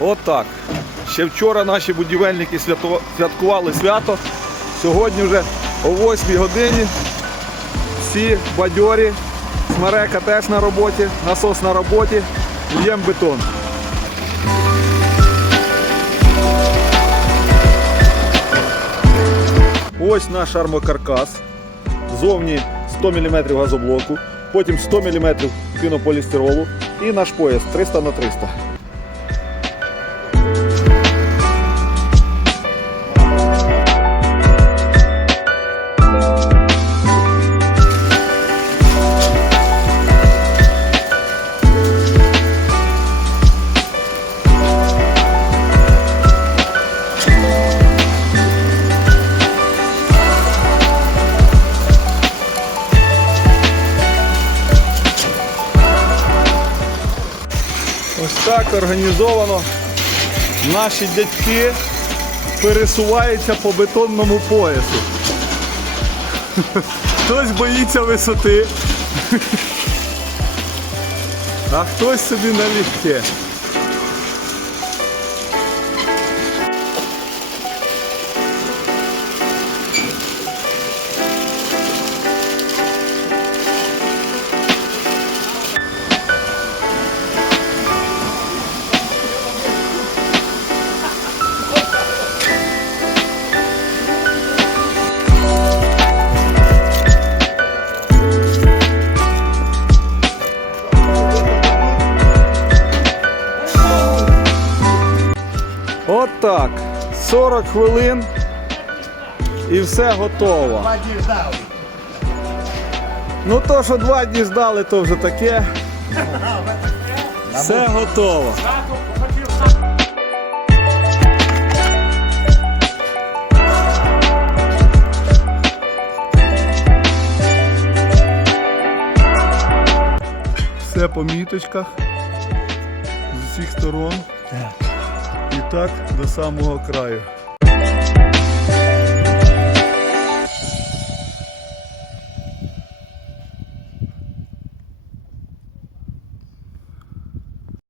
От. Ще вчора наші будівельники святкували свято. Сьогодні вже о 8 годині. Всі бадьорі. Смерека теж на роботі, насос на роботі. Л'єм бетон. Ось наш армокаркас. Зовні 100 мм газоблоку, потім 100 мм пінополістиролу і наш пояс 300 на 300 Ось так організовано. Наші дядьки пересуваються по бетонному поясу. Хтось боїться висоти, а хтось собі налегке. От так. 40 хвилин і все готово. Два дні ждав. Ну то, що два дні ждали, то вже таке. Все готово. Все по міточках з усіх сторон. І так до самого краю.